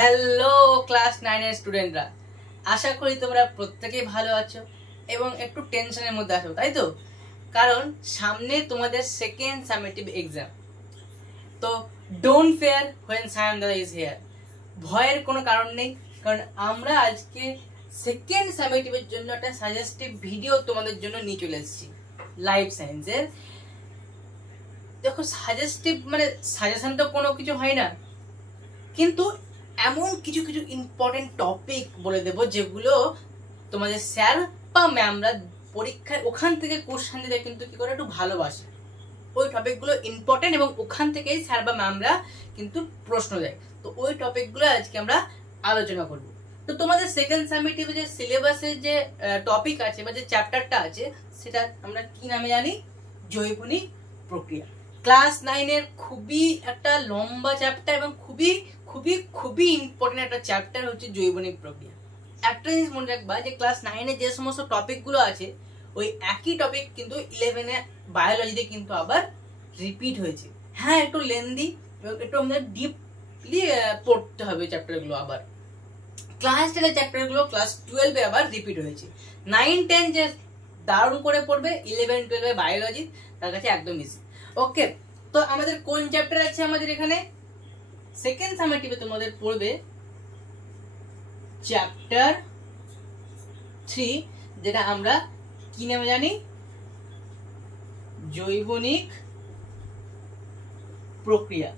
Hello class 9 এর স্টুডেন্টরা, আশা করি তোমরা প্রত্যেকেই ভালো আছো এবং একটু টেনশনের মধ্যে আছো, তাই তো? কারণ সামনে তোমাদের সেকেন্ড সামেটিভ এক্সাম। তো ডোন্ট ফেয়ার হোয়েন সায়াম দাদা ইজ হিয়ার। ভয়ের কোনো কারণ নেই, কারণ আমরা আজকে সেকেন্ড সামেটিভের জন্য একটা সাজেস্টিভ ভিডিও তোমাদের জন্য নিয়ে চলে এসেছি লাইফ সায়েন্সের। দেখো, সাজেস্টিভ মানে সাজেশন তো কোনো কিছু হয় না, কিন্তু এমন কিছু কিছু ইম্পর্টেন্ট টপিক বলে দেবো যেগুলো তোমাদের স্যার বা ম্যামরা পরীক্ষায় ওখান থেকে কোশ্চেন দিতে কিন্তু কি করে একটু ভালোবাসে। ওই টপিকগুলো ইম্পর্টেন্ট এবং ওখান থেকেই স্যার বা ম্যামরা কিন্তু প্রশ্ন দেয়। তো ওই টপিকগুলো আজকে আমরা আলোচনা করব। তো তোমাদের সেকেন্ড সামেটিভে যে সিলেবাসের যে টপিক আছে বা যে চ্যাপ্টারটা আছে সেটা আমরা কি নামে জানি? জৈবনিক প্রক্রিয়া। ক্লাস 9 এর খুবই একটা লম্বা চ্যাপ্টার এবং খুবই খুবই খুবই ইম্পর্টেন্ট একটা চ্যাপ্টার হচ্ছে জৈবনিক প্রক্রিয়া। একটা জিনিস মনে রাখবা যে ক্লাস 9 এ যে সমস্ত টপিকগুলো আছে ওই একই টপিক কিন্তু 11 এ বায়োলজিতে কিন্তু আবার রিপিট হয়েছে। হ্যাঁ, একটু লেন্দি এবং একটু আমাদের ডিপলি পড়তে হবে চ্যাপ্টারগুলো। আবার ক্লাস 10 এর চ্যাপ্টারগুলো ক্লাস 12 এ আবার রিপিট হয়েছে। 9, 10 যে দারুণ করে পড়বে, 11, 12 এ বায়োলজি তার কাছে একদম ইজি। ওকে, তো আমাদের কোন চ্যাপ্টার আছে? আমাদের এখানে সেকেন্ড সামেটিভে তোমাদের পড়বে চ্যাপ্টার 3, যেটা আমরা কি নামে জানি? জৈবনিক প্রক্রিয়া।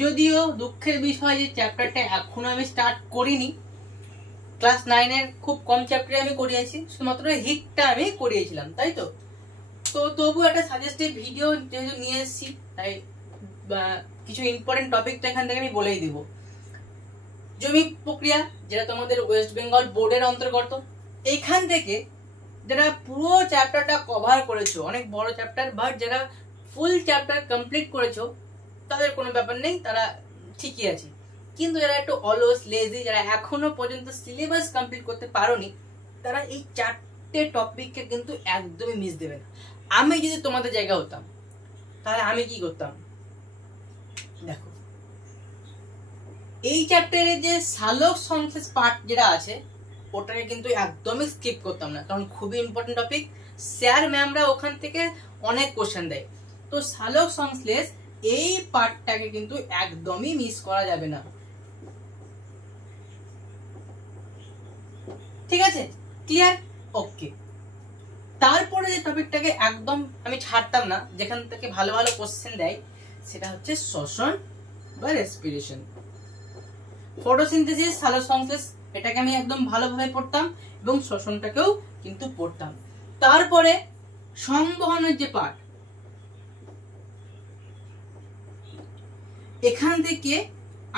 যদিও দুঃখের বিষয় যে চ্যাপ্টারটা এখনো আমি স্টার্ট করিনি। ক্লাস 9 এর খুব কম চ্যাপ্টারে আমি করিয়েছি, শুধুমাত্র হিটটা আমি করিয়েছিলাম, তাই তো? তো তবু একটা সাজেস্টিভ ভিডিও যেহেতু নিয়ে এসেছি, তাই কিছু ইম্পর্টেন্ট টপিক তো এখান থেকে আমি বলেই দিব। জৈবিক প্রক্রিয়া, যেটা তোমাদের ওয়েস্ট বেঙ্গল বোর্ডের অন্তর্গত, এইখান থেকে যারা পুরো চ্যাপ্টারটা কভার করেছো, অনেক বড় চ্যাপ্টার, বাট যারা ফুল চ্যাপ্টার কমপ্লিট করেছো তাদের কোনো ব্যাপার নেই, তারা ঠিকই আছে। কিন্তু যারা একটু অলস লেজি, যারা এখনো পর্যন্ত সিলেবাস কমপ্লিট করতে পারোনি, তারা এই 4টে টপিককে কিন্তু একদমই মিস দেবে না। আমি যদি তোমাদের জায়গা হতাম তাহলে আমি কি করতাম? দেখো, এই চ্যাপ্টারে যে সালোক সংশ্লেষ পার্ট যেটা আছে ওটাকে কিন্তু একদমই স্কিপ করতাম না, কারণ খুবই ইম্পর্টেন্ট টপিক। স্যার ম্যামরা ওখান থেকে অনেক কোশ্চেন দেয়। তো সালোক সংশ্লেষ এই পার্টটাকে কিন্তু একদমই মিস করা যাবে না। ঠিক আছে, ক্লিয়ার? ওকে। তারপরে যে টপিকটাকে একদম আমি ছাড়তাম না, যেখান থেকে ভালো ভালো কোশ্চেন দেয়, সেটা হচ্ছে শ্বসন বা রেসপিরেশন। ফটোসিনথেসিস, সালোক সংশ্লেষ, এটাকে আমি একদম ভালোভাবে পড়তাম এবং শ্বসনটাকেও কিন্তু পড়তাম। তারপরে সংবহনের যে পার্ট, এখান থেকে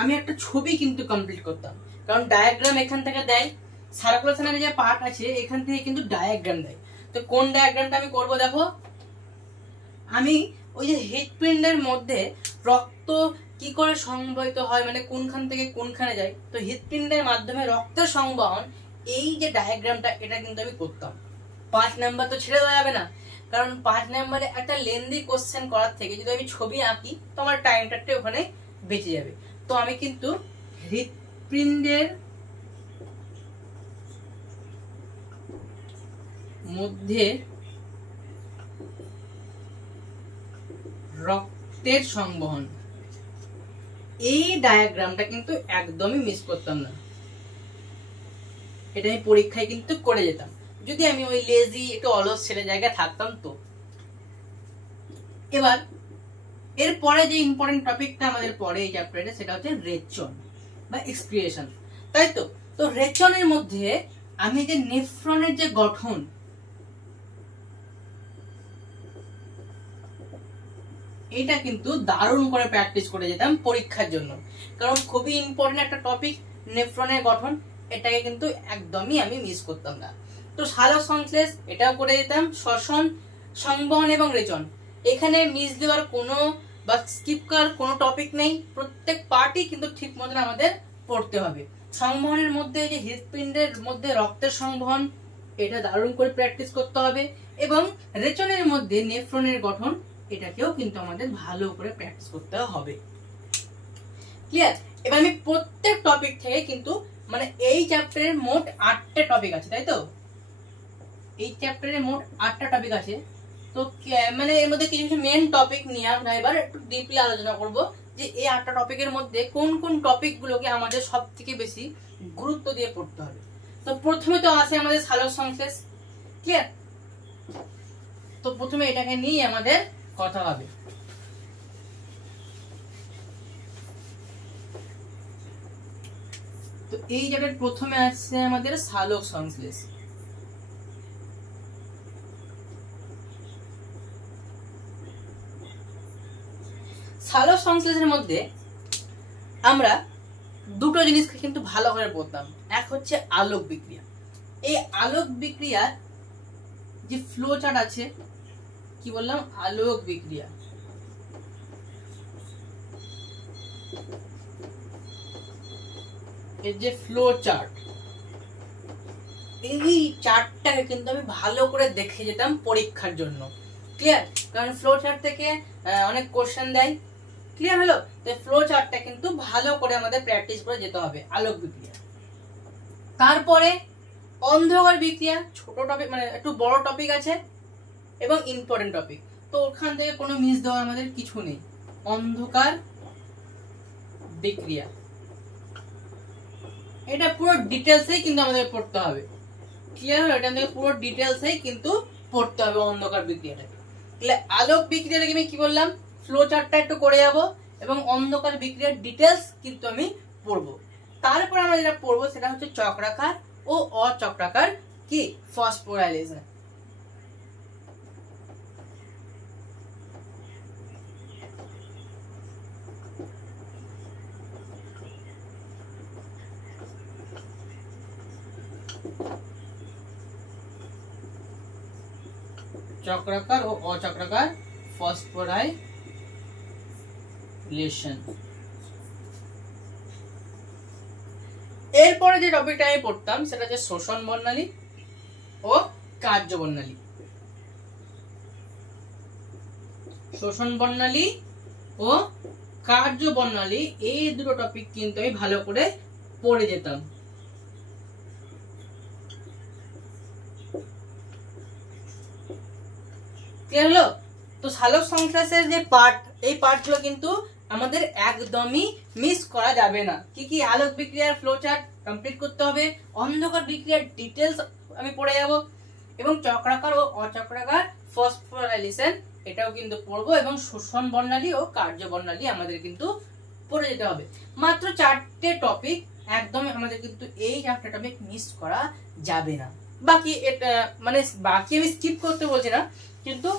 আমি একটা ছবি কিন্তু কমপ্লিট করতাম, কারণ ডায়াগ্রাম এখান থেকে দেয়। সার্কুলেশনের যে পার্ট আছে এখান থেকে কিন্তু ডায়াগ্রাম দেয়। তো কোন ডায়াগ্রামটা আমি করব? দেখো, আমি ওই যে হৃৎপিণ্ডের মধ্যে রক্ত কি করে সংবহিত হয়, মানে কোনখান থেকে কোনখানে যায়, তো হৃৎপিণ্ডের মাধ্যমে রক্তের সংবহন, এই যে ডায়াগ্রামটা এটা কিন্তু আমি করতাম। 5 নাম্বার তো ছেড়ে দেওয়া যাবে না, কারণ 5 নাম্বারে একটা লেন্দি কোশ্চেন করার থেকে যদি আমি ছবি আঁকি তো আমার টাইমটা ওখানে বেঁচে যাবে। তো আমি কিন্তু হৃৎপিণ্ডের মধ্যে রক্তের সংবহন, এই ডায়াগ্রামটা কিন্তু একদমই মিস করতাম না। এটা আমি পরীক্ষায় কিন্তু করে যেতাম, যদি আমি ওই লেজি একটু অলস ছেলে জায়গায় থাকতাম। তো এবার এরপরে যে ইম্পর্টেন্ট টপিকটা আমাদের পরে এই চ্যাপ্টারে, সেটা হচ্ছে রেচন বা এক্সক্রিয়েশন, তাই তো? তো রেচনের মধ্যে আমি যে নেফ্রনের যে গঠন, এটা কিন্তু দারুণ করে প্র্যাকটিস করে যেতাম পরীক্ষার জন্য, কারণ খুবই ইম্পর্টেন্ট একটা টপিক নেফ্রনের গঠন, এটাকে কিন্তু একদমই আমি মিস করতাম না। তো সালোক সংশ্লেষ এটাও করে যেতাম, শ্বসন, সংবহন এবং রেচন, এখানে মিস দেওয়ার কোনো বা স্কিপ করার কোনো টপিক নেই। প্রত্যেক পার্টই কিন্তু ঠিক মতন আমাদের পড়তে হবে। সংবহনের মধ্যে যে হৃৎপিণ্ডের মধ্যে রক্তের সংবহন, এটা দারুণ করে প্র্যাকটিস করতে হবে, এবং রেচনের মধ্যে নেফ্রনের গঠন, এটাকেও কিন্তু আমাদের ভালো করে প্র্যাকটিস করতে হবে। ক্লিয়ার? এবার আমি প্রত্যেক টপিক থেকে কিন্তু মানে এই চ্যাপ্টারের মোট 8টা টপিক আছে, তাই তো? এই চ্যাপ্টারে মোট 8টা টপিক আছে। তো মানে এর মধ্যে কিছু কিছু মেন টপিক নিয়ে আমরা এবার একটু ডিপলি আলোচনা করব যে এই 8টা টপিকের মধ্যে কোন কোন টপিক গুলোকে আমাদের সব থেকে বেশি গুরুত্ব দিয়ে পড়তে হবে। তো প্রথমে তো আছে আমাদের সালোক সংশ্লেষ, ক্লিয়ার? তো প্রথমে এটাকে নিয়ে আমাদের কথা হবে। তো এই চ্যাপ্টার প্রথমে আছে আমাদের সালোক সংশ্লেষ। সালোক সংশ্লেষের মধ্যে আমরা দুটো জিনিসকে কিন্তু ভালো করে পড়তাম। এক হচ্ছে আলোক বিক্রিয়া। এই আলোক বিক্রিয়ার যে ফ্লো চার্ট আছে, কি বললাম? আলোক বিক্রিয়া। এর যে ফ্লো চার্ট, এই চার্টটাকে কিন্তু আমি ভালো করে দেখে যেতাম পরীক্ষার জন্য, ক্লিয়ার? কারণ ফ্লো চার্ট থেকে অনেক কোশ্চেন দেয়, ক্লিয়ার হলো? তো ফ্লো চার্টটা কিন্তু ভালো করে আমাদের প্র্যাকটিস করে যেতে হবে আলোক বিক্রিয়া। তারপরে অন্ধকার বিক্রিয়া, ছোট টপিক মানে একটু বড় টপিক আছে এবং ইম্পর্টেন্ট টপিক, তো ওখান থেকে কোনো মিস দেওয়ার আমাদের কিছু নেই। অন্ধকার বিক্রিয়া এটা পুরো ডিটেলসেই কিন্তু আমাদের পড়তে হবে, ক্লিয়ার হলো? এটা আমাদের পুরো ডিটেলসেই কিন্তু পড়তে হবে অন্ধকার বিক্রিয়াটাকে। তাহলে আলোক বিক্রিয়াটাকে আমি কি বললাম? ফ্লো চার্টটা একটু করে যাব এবং অন্ধকার বিক্রিয়ার ডিটেলস কিন্তু আমি পড়বো। তারপর আমরা যেটা পড়বো সেটা হচ্ছে চক্রাকার ও অচক্রাকার কি ফসফোরাইলেশন। চক্রাকার ও অচক্রাকার ফসফোরাইলেশন। এরপরে যে টপিকটা আমি পড়তাম সেটা হচ্ছে শোষণ বর্ণালী ও কার্য বর্ণালী। শোষণ বর্ণালী ও কার্য বর্ণালী এই দুটো টপিক কিন্তু আমি ভালো করে পড়ে যেতাম। ক্লিয়ার হলো? তো সালোক সংশ্লেষের যে পার্ট, এই পার্টগুলো কিন্তু আমাদের একদমই মিস করা যাবে না। কি কি? আলোক বিক্রিয়ার ফ্লো চার্ট কমপ্লিট করতে হবে, অন্ধকার বিক্রিয়ার ডিটেলস আমি পড়ে যাব এবং চক্রাকার ও অচক্রাকার ফসফোরাইলেশন এটাও কিন্তু পড়বো এবং শোষণ বর্ণালী ও কার্য বর্ণালী আমাদের কিন্তু পড়ে যেতে হবে। মাত্র 4টে টপিক, একদম আমাদের কিন্তু এই 4টে টপিক মিস করা যাবে না। বাকি এটা মানে বাকি আমি স্কিপ করতে বলছি না, কিন্তু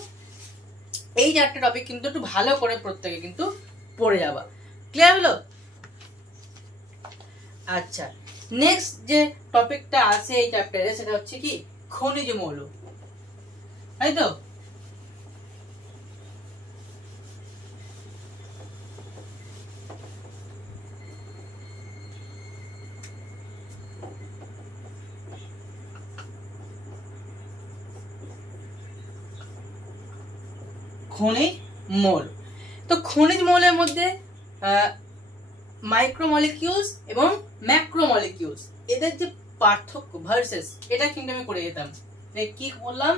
এই 4টে টপিক কিন্তু একটু ভালো করে প্রত্যেকে কিন্তু পড়ে যাবা। ক্লিয়ার হলো? আচ্ছা, নেক্সট যে টপিকটা আছে এই চ্যাপ্টারে সেটা হচ্ছে কি খনিজ মৌল, তাই তো? খনিজ মৌল। তো খনিজ মৌলের মধ্যে মাইক্রোমলিকিউলস এবং ম্যাক্রোমলিকিউলস এদের যে পার্থক্য ভার্সেস, এটা কিন্তু আমি করে যেতাম। কি বললাম?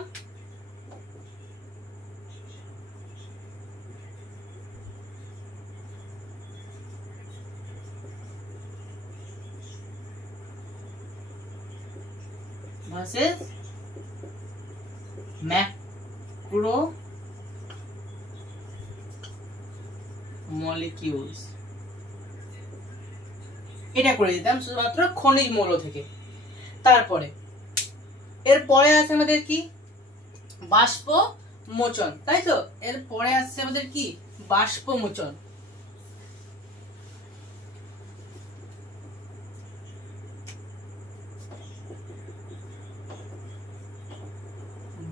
ভার্সেস ম্যাক্রো মলিকিউলস, এটা করে দিতাম শুধুমাত্র খনিজ মৌল থেকে। তারপরে এরপরে আছে আমাদের কি বাষ্প মোচন, তাই তো? এরপরে আসছে আমাদের কি বাষ্প মোচন।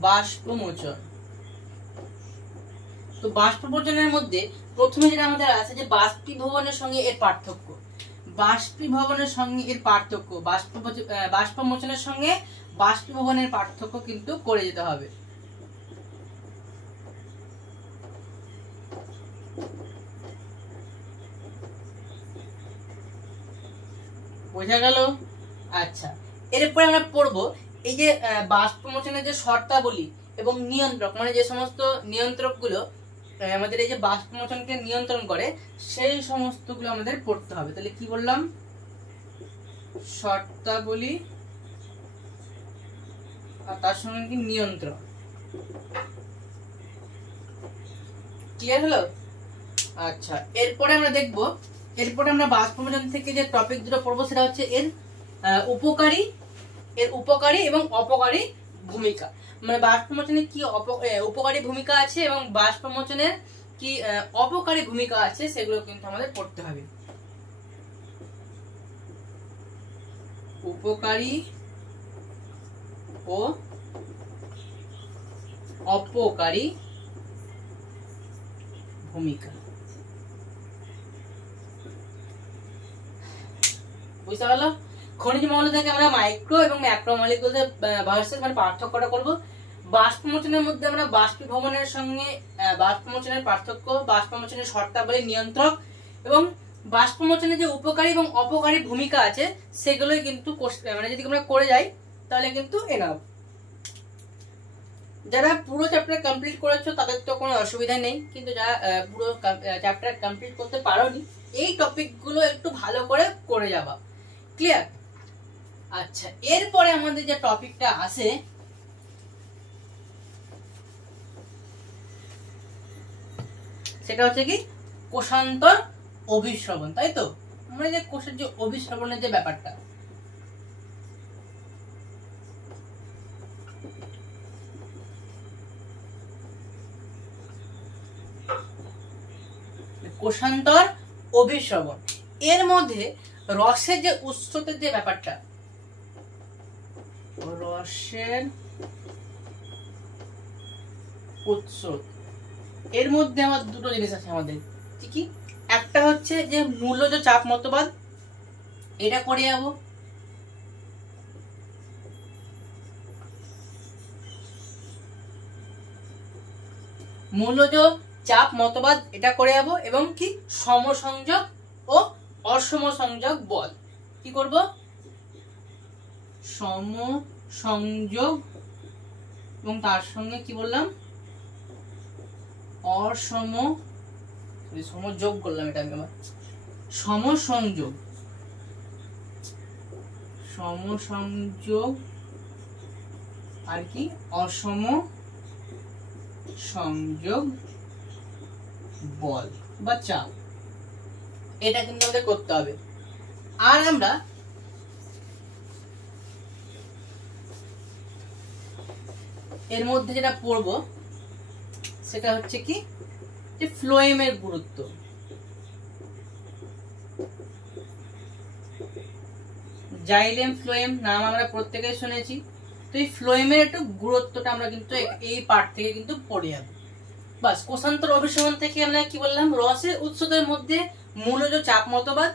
বাষ্পমোচন। তো বাষ্পমোচনের মধ্যে প্রথমে যেটা আমাদের আছে যে বাষ্পীভবনের সঙ্গে এর পার্থক্য। বাষ্পীভবনের সঙ্গে এর পার্থক্য, বাষ্পমোচনের সঙ্গে বাষ্পীভবনের পার্থক্য কিন্তু করে যেতে হবে। বোঝা গেল? আচ্ছা, এরপরে আমরা পড়বো এই যে বাষ্পমোচনের যে শর্তাবলী এবং নিয়ন্ত্রক, মানে যে সমস্ত নিয়ন্ত্রকগুলো আমাদের এই যে বাষ্পমোচনকে নিয়ন্ত্রণ করে সেই সমস্তগুলো আমাদের পড়তে হবে। তাহলে কি বললাম? শর্তাবলী আর তার সঙ্গে কি নিয়ন্ত্রণ। ক্লিয়ার হলো? আচ্ছা, এরপরে আমরা দেখবো, এরপরে আমরা বাষ্পমোচন থেকে যে টপিক দুটো পড়বো সেটা হচ্ছে এর উপকারী এবং অপকারী ভূমিকা। মানে বাষ্পমোচনের কি উপকারী ভূমিকা আছে এবং বাষ্পমোচনের কি অপকারী ভূমিকা আছে সেগুলো কিন্তু আমাদের পড়তে হবে। উপকারী ও অপকারী ভূমিকা। বুঝতে পারলো? খনিজ মৌল থেকে আমরা মাইক্রো এবং ম্যাক্রো মলিকিউলস ভার্সেস মানে পার্থক্যটা করব। বাষ্পমোচনের মধ্যে আমরা বাষ্পীভবনের সঙ্গে বাষ্পমোচনের পার্থক্য, বাষ্পমোচনের শর্তাবলী, নিয়ন্ত্রক এবং বাষ্পমোচনের যে উপকারী এবং অপকারী ভূমিকা আছে সেগুলোই কিন্তু মানে যদি আমরা করে যাই তাহলে কিন্তু এনাফ। যারা পুরো চ্যাপ্টার কমপ্লিট করেছো তাদের তো কোনো অসুবিধা নেই, কিন্তু যারা পুরো চ্যাপ্টার কমপ্লিট করতে পারোনি এই টপিকগুলো একটু ভালো করে করে যাবা। ক্লিয়ার? আচ্ছা, এরপরে আমাদের যে টপিকটা আছে সেটা হচ্ছে কি কোষান্তর অভিস্রবণ, তাই তো? মানে যে কোষের যে অভিস্রবণের যে ব্যাপারটা, কোষান্তর অভিস্রবণ এর মধ্যে রসের যে উৎসের যে ব্যাপারটা, রসের উৎস, এর মধ্যে আমার দুটো জিনিস আছে আমাদের। কি? একটা হচ্ছে যে মূলজ চাপ মতবাদ, এটা করে যাবো। মূলজ চাপ মতবাদ এটা করে যাবো এবং কি সমসংযোগ ও অসমসংযোগ বল। কি করব? সমসংযোগ এবং তার সঙ্গে কি বললাম সমযোগ করলাম, এটা আমি আমার সমসংযোগ আর কি অসম সংযোগ বল বা চাপ, এটা কিন্তু আমাদের করতে হবে। আর আমরা এর মধ্যে যেটা পড়বো সেটা হচ্ছে কি যে ফ্লোয়েমের গুরুত্ব। জাইলেম ফ্লোয়েম নাম আমরা প্রত্যেকেই শুনেছি, তো এই ফ্লোয়েমের একটু গুরুত্বটা আমরা কিন্তু এই পার্ট থেকে কিন্তু পড়ে যাবো। বাস, কোষান্তর অভিস্রবণ থেকে আমরা কি বললাম? রসের উৎসের মধ্যে মূলজ চাপ মতবাদ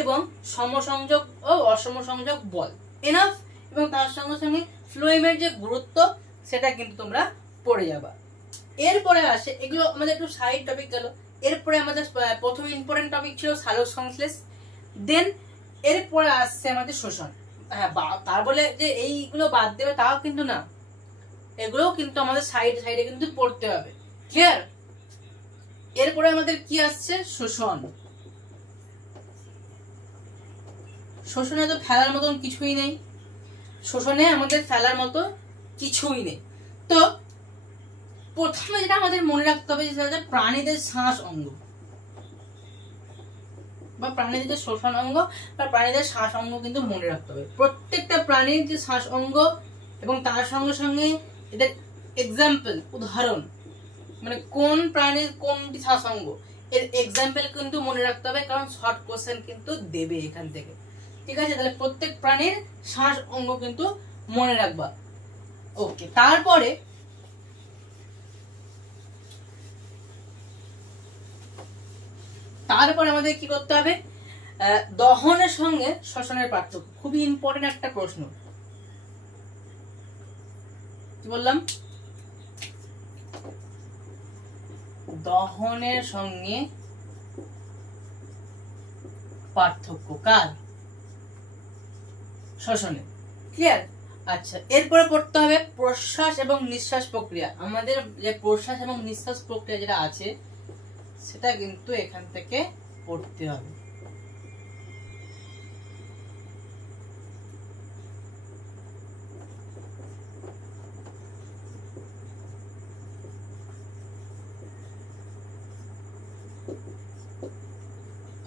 এবং সমসংযোগ ও অসমসংযোগ বল, এনাফ। এবং তার সঙ্গে সঙ্গে ফ্লোয়েমের যে গুরুত্ব সেটা কিন্তু তোমরা পড়ে যাবা। এরপরে আসে, এগুলো আমাদের একটু সাইড টপিক গেল। এরপরে আমাদের প্রথম ইম্পর্টেন্ট টপিক ছিল সালোক সংশ্লেষ, দেন এরপরে আসছে আমাদের শোষণ। হ্যাঁ, তার বলে যে এইগুলো বাদ দেবে তাও কিন্তু না, এগুলোও কিন্তু আমাদের সাইডে সাইডে কিন্তু পড়তে হবে। ক্লিয়ার? এরপরে আমাদের কি আসছে? শোষণ। শোষণে তো ফেলার মতন কিছুই নেই, শোষণে আমাদের ফেলার মতো কিছুই নেই। তো প্রথমে যেটা আমাদের মনে রাখতে হবে সেটা হচ্ছে প্রাণীদের শ্বাস অঙ্গ বা প্রাণীদের যে শোষণ অঙ্গ বা প্রাণীদের শ্বাস অঙ্গ কিন্তু মনে রাখতে হবে। প্রত্যেকটা প্রাণীর যে শ্বাস অঙ্গ এবং তার সঙ্গে সঙ্গে এদের এক্সাম্পল, উদাহরণ, মানে কোন প্রাণীর কোনটি শ্বাস অঙ্গ, এর এক্সাম্পল কিন্তু মনে রাখতে হবে, কারণ শর্ট কোশ্চেন কিন্তু দেবে এখান থেকে। ঠিক আছে? তাহলে প্রত্যেক প্রাণীর শ্বাস অঙ্গ কিন্তু মনে রাখবা। ওকে, তারপরে আমাদের কি করতে হবে? দহনের সঙ্গে শ্বসনের পার্থক্য, খুবই ইম্পর্টেন্ট একটা প্রশ্ন। কি বললাম? দহনের সঙ্গে পার্থক্য কার? শ্বসনে। ক্লিয়ার? আচ্ছা, এরপরে পড়তে হবে প্রশ্বাস এবং নিঃশ্বাস প্রক্রিয়া। আমাদের যে প্রশ্বাস এবং নিঃশ্বাস প্রক্রিয়া যেটা আছে সেটা কিন্তু এখান থেকে পড়তে হবে।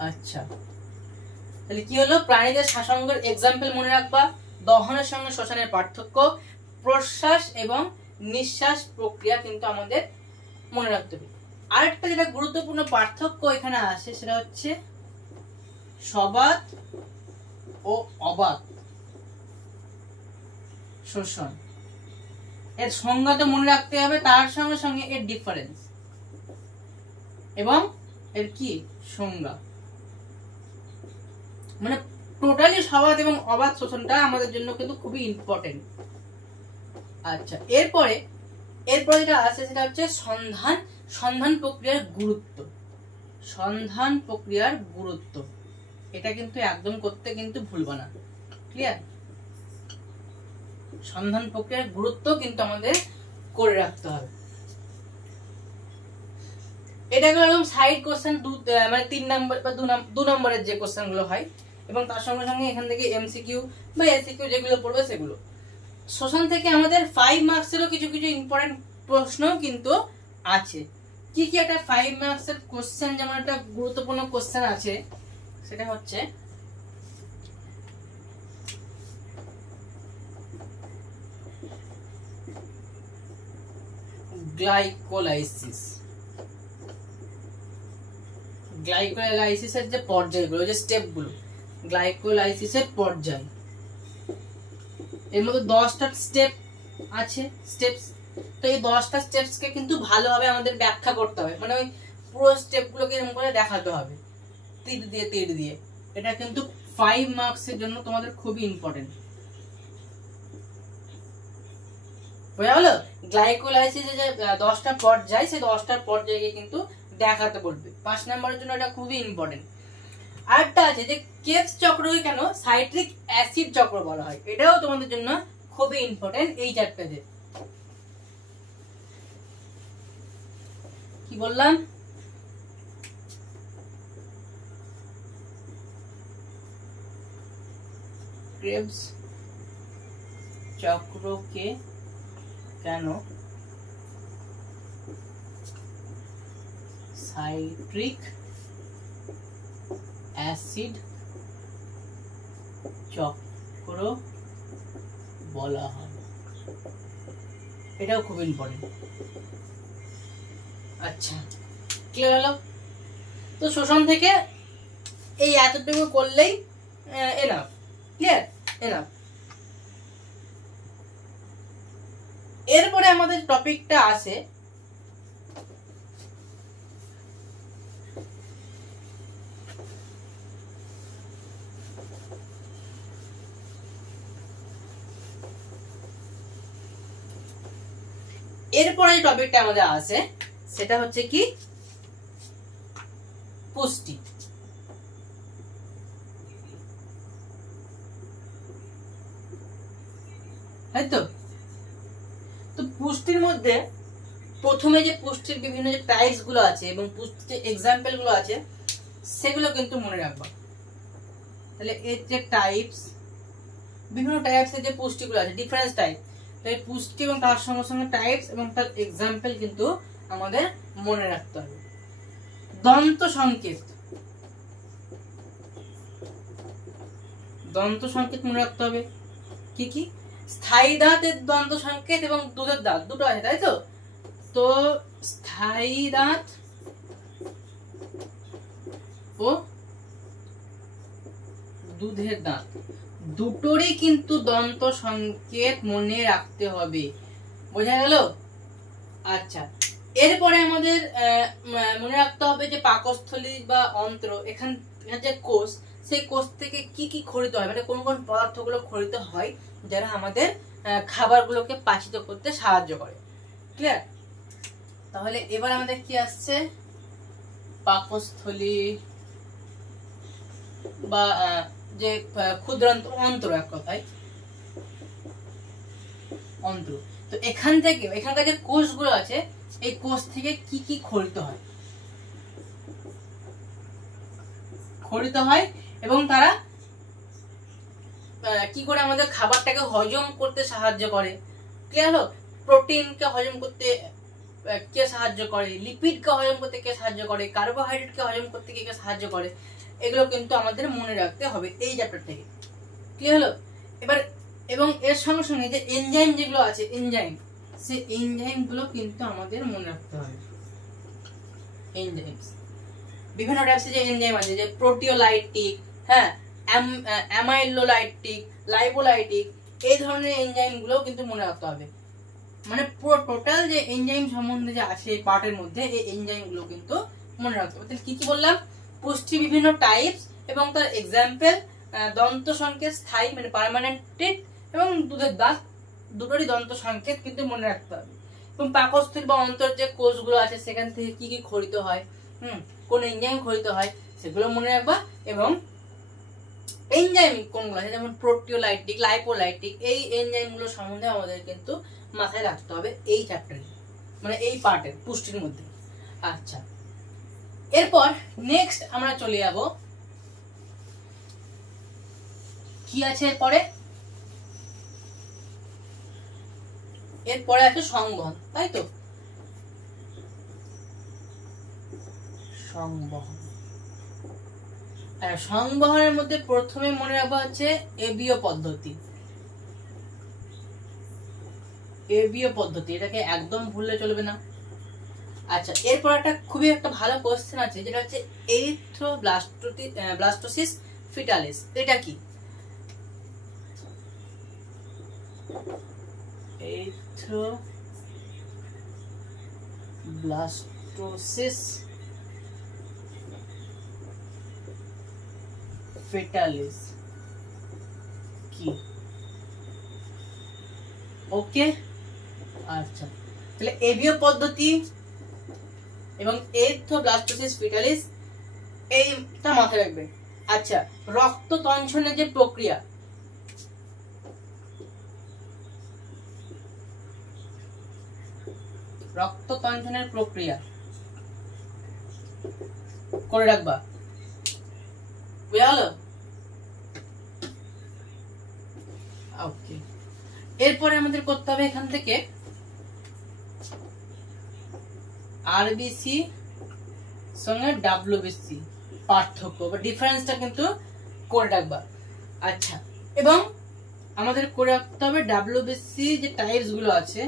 আচ্ছা, তাহলে কি হলো? প্রাণীদের শ্বাসঙ্গের এক্সাম্পল মনে রাখবা, দহনের সঙ্গে শ্বসনের পার্থক্য, প্রশ্বাস এবং নিঃশ্বাস প্রক্রিয়া কিন্তু আমাদের মনে রাখতে হবে। আরেকটা যেটা গুরুত্বপূর্ণ পার্থক্য এখানে আসে সেটা হচ্ছে সবাত ও অবাত শ্বসন। এর সংজ্ঞা তো মনে রাখতে হবে, তার সঙ্গে সঙ্গে এর ডিফারেন্স এবং এর কি সংজ্ঞা, মানে টোটালি সবাত এবং অবাত শোষণটা আমাদের জন্য কিন্তু খুবই ইম্পর্টেন্ট। আচ্ছা, এরপরে যেটা আছে সেটা হচ্ছে সন্ধান প্রক্রিয়ার গুরুত্ব। সন্ধান প্রক্রিয়ার গুরুত্ব এটা কিন্তু একদম করতে কিন্তু ভুলবা না। ক্লিয়ার? সন্ধান প্রক্রিয়ার গুরুত্ব কিন্তু আমাদের করে রাখতে হবে। এটা গেল একদম সাইড কোশ্চেন, মানে 3 নম্বর বা 2 নম্বরের যে কোশ্চেন গুলো হয়, এবং তার সঙ্গে সঙ্গে এখান থেকে এমসিকিউ বা এসিকিউ যেগুলো পড়বে সেগুলো। শোষণ থেকে আমাদের 5 মার্কসেরও কিছু ইম্পর্টেন্ট প্রশ্ন কিন্তু আছে। কি একটা 5 মার্কসের কোশ্চেন, যেমন একটা গুরুত্বপূর্ণ কোশ্চেন আছে সেটা হচ্ছে গ্লাইকোলাইসিসের যে পর্যায়গুলো, যে স্টেপগুলো, গ্লাইকোলাইসিসের পর্যায়, এর মধ্যে 10টা স্টেপ আছে, স্টেপস। তো এই 10টা স্টেপসকে কিন্তু ভালোভাবে আমাদের ব্যাখ্যা করতে হবে, মানে ওই পুরো স্টেপগুলোকে এরকম করে দেখাতে হবে তীর দিয়ে। এটা কিন্তু 5 মার্কসের জন্য তোমাদের খুবই ইম্পর্টেন্ট। বোঝা গেল? গ্লাইকোলাইসিসের যে 10টা পর্যায়, সেই 10টার পর্যায়কে কিন্তু দেখাতে বলবে। 5 নম্বরের জন্য এটা খুবই ইম্পর্টেন্ট। আরেকটা আছে যে কেপস চক্রকে কেন সাইট্রিক অ্যাসিড চক্র বলা হয়, এটাও তোমাদের জন্য খুবই ইম্পর্টেন্ট এই চ্যাপ্টারে। কি বললাম? ক্রেবস চক্রকে কেন সাইট্রিক অ্যাসিড চক্র বলা হয়, এটাও খুব ইম্পর্টেন্ট। আচ্ছা, ক্লিয়ার হলো? তো শোষণ থেকে এই এতটুকু করলেই এনাফ। ক্লিয়ার? এনাফ। এরপরে আমাদের টপিকটা আছে এরপরে যে টপিকটা আমাদের আছে সেটা হচ্ছে কি পুষ্টি। তাই তো? তো পুষ্টির মধ্যে প্রথমে যে পুষ্টির বিভিন্ন যে টাইপস গুলো আছে এবং পুষ্টির যে এক্সাম্পল গুলো আছে সেগুলো কিন্তু মনে রাখবা। তাহলে এর যে টাইপস, বিভিন্ন টাইপসের যে পুষ্টিগুলো আছে, ডিফারেন্স টাইপ, তাই পুষ্টি এবং তার সঙ্গে সঙ্গে টাইপস এবং তার এক্সাম্পল কিন্তু আমাদের মনে রাখতে হবে। দন্ত সংকেত মনে রাখতে হবে। কি কি? স্থায়ী দাঁতের দন্ত সংকেত এবং দুধের দাঁত দুটো আছে, তাই তো? তো স্থায়ী দাঁত ও দুধের দাঁত দুটোরই কিন্তু দন্ত সংকেত মনে রাখতে হবে। বোঝা গেল? আচ্ছা, এরপরে আমাদের মনে রাখতে হবে যে পাকস্থলী বা অন্ত্র, এখান যে কোষ, সেই কোষ থেকে কি কি খরিত হয়, মানে কোন কোন পদার্থগুলো খরিত হয় যারা আমাদের খাবারগুলোকে পাচিত করতে সাহায্য করে। ক্লিয়ার? তাহলে এবার আমাদের কি আসছে? পাকস্থলী বা যে ক্ষুদ্রান্ত অন্ত্র, এক কথায় অন্ত্র। তো এখান থেকে এখানকার যে কোষগুলো আছে এই কোষ থেকে কি কি খরিত হয় এবং তারা কি করে আমাদের খাবারটাকে হজম করতে সাহায্য করে। ক্লিয়ার হলো? প্রোটিনকে হজম করতে কে সাহায্য করে, লিপিডকে হজম করতে কে সাহায্য করে, কার্বোহাইড্রেটকে হজম করতে কে সাহায্য করে, এগুলো কিন্তু আমাদের মনে রাখতে হবে এই চ্যাপ্টার থেকে। ক্লিয়ার হলো? এবার এবং এর সঙ্গে সঙ্গে যে এনজাইম যেগুলো আছে, এনজাইম, সেই এনজাইম গুলো কিন্তু আমাদের মনে রাখতে হবে। এনজাইমস বিভিন্ন টাইপসের যে এনজাইম আছে, যে প্রোটিওলাইটিক, হ্যাঁ, অ্যামাইলোলাইটিক, লাইপোলাইটিক, এই ধরনের এনজাইম গুলো কিন্তু মনে রাখতে হবে। মানে পুরো টোটাল যে এনজাইম সম্বন্ধে যে আছে এই পার্টের মধ্যে, এই এনজাইম গুলো কিন্তু মনে রাখতে হবে। তাহলে কি কি বললাম? পুষ্টি বিভিন্ন টাইপস এবং তার এক্সাম্পল, দন্ত সংকেত স্থায়ী মানে পার্মানেন্ট, এবং দুধের দাঁত, দুটোরই দন্ত সংকেত কিন্তু মনে রাখতে হবে। এবং পাকস্থলী বা অন্তর যে কোষগুলো আছে সেখান থেকে কি কি খরিত হয়, কোন এনজাইম খরিত হয় সেগুলো মনে রাখবা। এবং এনজাইম কোনগুলো আছে যেমন প্রোটিওলাইটিক, লাইপোলাইটিক, এই এনজাইম গুলো সম্বন্ধে আমাদের কিন্তু মাথায় রাখতে হবে এই চ্যাপ্টারে, মানে এই পার্টের পুষ্টির মধ্যে। আচ্ছা, এরপর নেক্সট আমরা চলে যাব, কি আছে এরপরে আছে সংবহন, তাই তো? সংবহনের মধ্যে প্রথমে মনে রাখবা হচ্ছে এবীয় পদ্ধতি। এটাকে একদম ভুললে চলবে না। আচ্ছা, এরপর খুবই একটা ভালো কোশ্চেন আছে, যেটা হচ্ছে এরিথ্রোব্লাস্টোসিস ফিটালিস। এটা কি? এরিথ্রোব্লাস্টোসিস ফিটালিস কি? ওকে, আচ্ছা, তাহলে এবীয় পদ্ধতি এবং এরিথ্রোব্লাস্টোসিস ফিটালিস এইটা মাথায় রাখবে। আচ্ছা, রক্ত তঞ্চনের যে প্রক্রিয়া, করে রাখবা, বুঝলো? ওকে, এরপরে আমাদের করতে হবে এখান থেকে আরবিসি সঙ্গে ডাব্লিউবিসি পার্থক্য বা ডিফারেন্সটা কিন্তু করে রাখবা। আচ্ছা, এবং আমাদের করে রাখতে হবে ডাব্লিউবিসি যে টাইপস গুলো আছে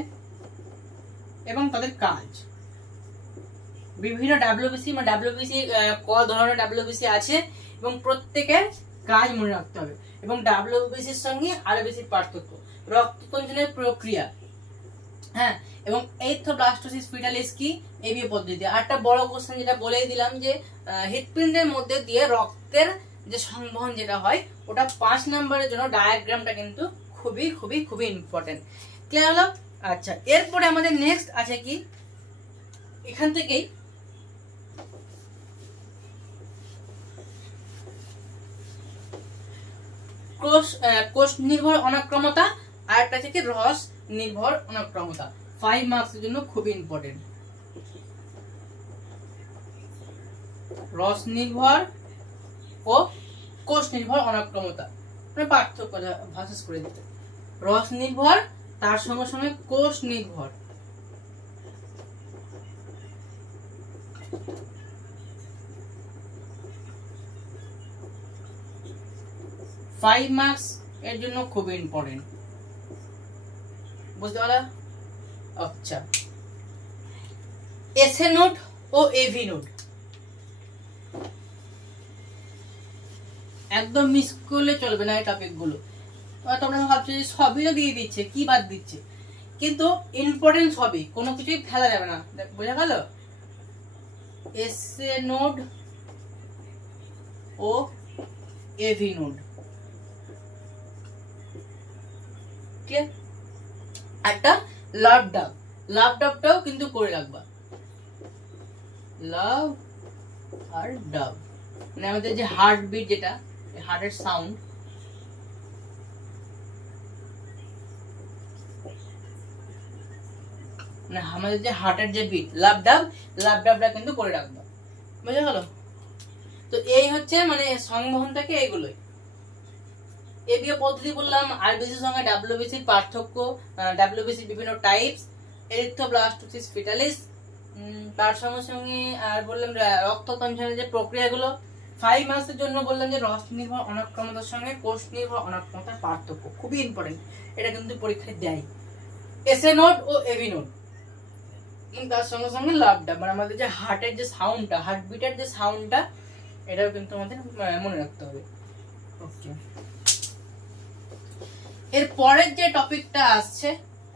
এবং তাদের কাজ। বিভিন্ন ডাব্লিউবিসি মানে ডাব্লিউবিসি ক ধরনের ডাব্লিউবিসি আছে এবং প্রত্যেকের কাজ মনে রাখতে হবে। এবং ডাব্লিউবিসির সঙ্গে আরবিসির পার্থক্য, রক্ততঞ্চনের প্রক্রিয়া, হ্যাঁ, এবং এরিথ্রোব্লাস্টোসিস ফিটালিস কি? এবীয় পদ্ধতি। আর একটা বড় কোশ্চেন যেটা বলেই দিলাম, যে হৃৎপিণ্ডের মধ্যে দিয়ে রক্তের যে সংবহন যেটা হয়, ওটা 5 নম্বরের জন্য ডায়াগ্রামটা কিন্তু খুবই খুবই খুবই ইম্পর্টেন্ট। ক্লিয়ার হলো? আচ্ছা, এরপরে আমাদের নেক্সট আছে কি, এখান থেকেই কোষ নির্ভর অনাক্রমতা, আর একটা আছে কি রস নির্ভর অনাক্রমতা। 5 মার্কসের জন্য খুবই ইম্পর্টেন্ট। রস নির্ভর ও কোষ নির্ভর অনাক্রমতা, মানে পার্থক্য ভাষাস করে দিতে। রস নির্ভর, তার সঙ্গে সঙ্গে কোষ নির্ভর। ফাইভ মার্কস এর জন্য খুব ইম্পর্টেন্ট, বুঝতে পারলা? আচ্ছা, এসএ নোড ও এভি নোড একদম মিস করলে চলবে না এই টপিক গুলো। তোমরা ভাবছো যে সবই দিয়ে দিচ্ছে, কি বাদ দিচ্ছে, কিন্তু ইম্পর্টেন্ট সবই, কোনো কিছুই ফেলা যাবে না। বোঝা গেল? এসএ নোড ও এভি নোড, একটা লাভ ডাবটাও কিন্তু করে রাখবা। লাভ আর ডাব মানে আমাদের যে হার্টবিট, যেটা হার্টের সাউন্ড, মানে আমাদের যে হার্টের যে বিট, লাভ ডাবটা কিন্তু করে রাখবো, বুঝা গেল? তো এই হচ্ছে মানে সংবহন থেকে এইগুলোই। এবিও পদ্ধতি বললাম, আরবিসির সঙ্গে ডাব্লিউবিসির পার্থক্য, ডাব্লিউবিসির বিভিন্ন টাইপস, এরিথ্রোব্লাস্টোসিস ফিটালিস, তার সঙ্গে সঙ্গে আর বললাম রক্ত তঞ্চনের যে প্রক্রিয়াগুলো। 5 মাসের জন্য বললাম যে রস নির্ভর অনাক্রমতার সঙ্গে কোষ নির্ভর অনাক্রমতার পার্থক্য, খুবই ইম্পর্টেন্ট, এটা কিন্তু পরীক্ষায় দেয়। এসএ নোড ও এভি নোড, তার সঙ্গে সঙ্গে লাভটা মানে আমাদের যে হার্টের যে সাউন্ডটা, হার্টবিটের যে সাউন্ডটা, এটাও কিন্তু আমাদের মনে রাখতে হবে। ওকে, এর পরের যে টপিকটা আসছে,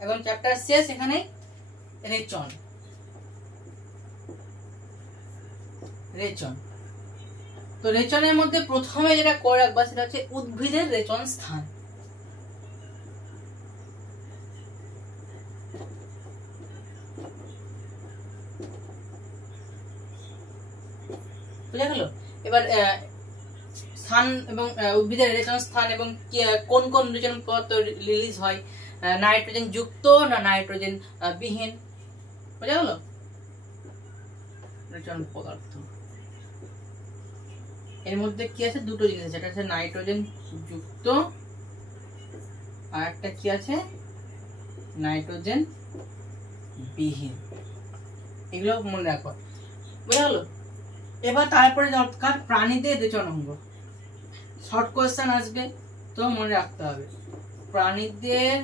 এখন চ্যাপ্টার শেষ এখানে, রেচন। তো রেচনের মধ্যে প্রথমে যেটা করে রাখবা সেটা হচ্ছে উদ্ভিদের রেচন স্থান। বুঝা গেল? এবার স্থান এবং উদ্ভিদের রেচন স্থান এবং কোন কোন রেচন পদার্থ রিলিজ হয়, নাইট্রোজেন যুক্ত না নাইট্রোজেন বিহীন। বুঝা গেল? রেচন পদার্থ এর মধ্যে কি আছে, দুটো জিনিস আছে, একটা হচ্ছে নাইট্রোজেন যুক্ত আর একটা কি আছে, নাইট্রোজেন বিহীন। এগুলো মনে রাখো, বুঝা গেল? এবার তারপরে দরকার প্রাণীদের রেচন অঙ্গ। শর্ট কোয়েশ্চেন আসবে, তো মনে রাখতে হবে প্রাণীদের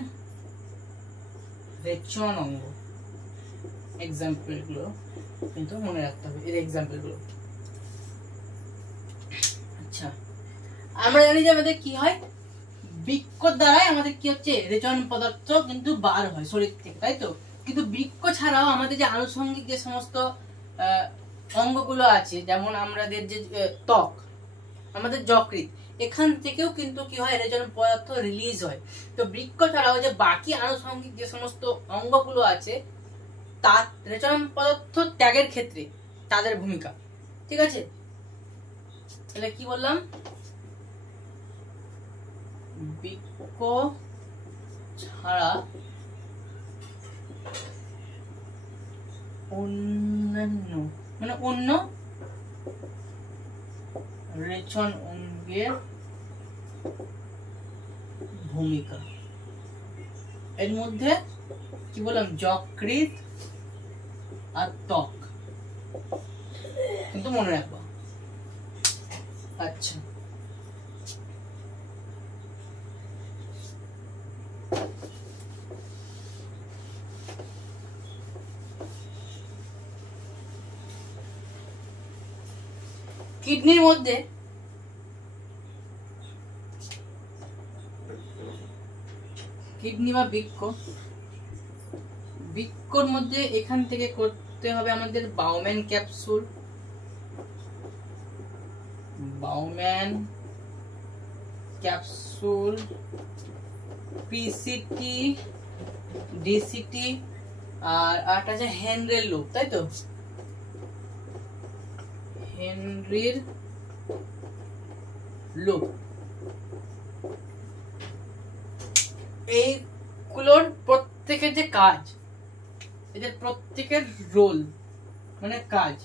রেচন অঙ্গ, এক্সাম্পল গুলো কিন্তু মনে রাখতে হবে, এর এক্সাম্পল গুলো। আচ্ছা, আমরা জানি যে আমাদের কি হয়, বৃক্ক দ্বারাই আমাদের কি হচ্ছে, রেচন পদার্থ কিন্তু বার হয় শরীর থেকে, তাই তো? কিন্তু বৃক্ক ছাড়াও আমাদের যে আনুষঙ্গিক যে সমস্ত অঙ্গগুলো আছে, যেমন আমাদের যে ত্বক, আমাদের যকৃৎ, এখান থেকেও কিন্তু কি হয়, রেচন পদার্থ রিলিজ হয়। তো বৃক্ক ছাড়াও যে বাকি আনুষঙ্গিক যে সমস্ত অঙ্গগুলো আছে, তার রেচন পদার্থ ত্যাগের ক্ষেত্রে তাদের ভূমিকা, ঠিক আছে? তাহলে কি বললাম, বৃক্ক ছাড়া অন্যান্য মানে অন্য রেচন অঙ্গের ভূমিকা, এর মধ্যে কি বললাম, যকৃৎ আর ত্বক কিন্তু মনে রাখবো। আচ্ছা, কিডনির মধ্যে কিডনি বা বৃক্কর মধ্যে এখান থেকে করতে হবে আমাদের বাউম্যান ক্যাপসুল, পিসিটি, ডিসিটি, আর একটা আছে হেনরির লুপ, তাই তো? হেনরির লুপ, এইগুলোর প্রত্যেকের যে কাজ, এদের প্রত্যেকের রোল মানে কাজ,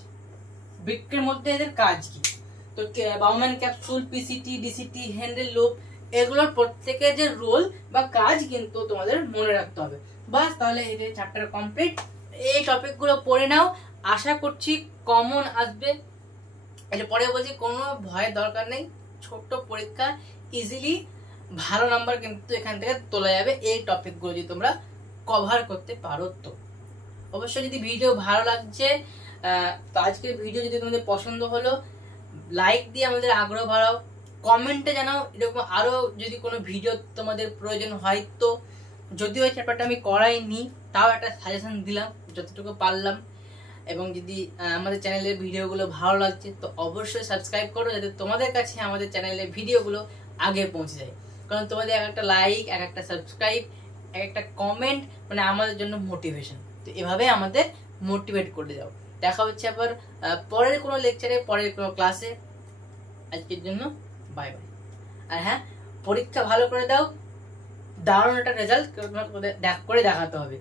বৃক্কের মধ্যে এদের কাজ কি, তো বাউম্যান ক্যাপসুল, পিসিটি, ডিসিটি, হেনরির লুপ, এগুলোর প্রত্যেকের যে রোল বা কাজ কিন্তু তোমাদের মনে রাখতে হবে। বাস, তাহলে এদের চ্যাপ্টার কমপ্লিট। এই টপিকগুলো পড়ে নাও, আশা করছি কমন আসবে। এটা পরে বলছি, কোনো ভয়ের দরকার নেই, ছোট্ট পরীক্ষা, ইজিলি ভালো নাম্বার কিন্তু এখান থেকে তোলা যাবে এই টপিকগুলো যদি তোমরা কভার করতে পারো। তো অবশ্যই যদি ভিডিও ভালো লাগছে, তো আজকের ভিডিও যদি তোমাদের পছন্দ হলো, লাইক দিয়ে আমাদের আগ্রহ বাড়াও, কমেন্টে জানাও এরকম আরো যদি কোনো ভিডিও তোমাদের প্রয়োজন হয়। তো যদিও এই চ্যাপ্টারটা আমি করাইনি, তাও একটা সাজেশন দিলাম যতটুকু পারলাম। এবং যদি আমাদের চ্যানেলের ভিডিওগুলো ভালো লাগছে তো অবশ্যই সাবস্ক্রাইব করো, যাতে তোমাদের কাছে আমাদের চ্যানেলের ভিডিওগুলো আগে পৌঁছে যায়। কারণ তোমাদের এক একটা লাইক, এক একটা সাবস্ক্রাইব, এক একটা কমেন্ট মানে আমাদের জন্য মোটিভেশন। তো এভাবে আমাদের মোটিভেট করে যাও। দেখা হচ্ছে আবার পরের কোনো লেকচারে, পরের কোনো ক্লাসে। আজকের জন্য বাই বাই। আর হ্যাঁ, পরীক্ষা ভালো করে দাও, দারুণ একটা রেজাল্ট করে দেখাতে হবে।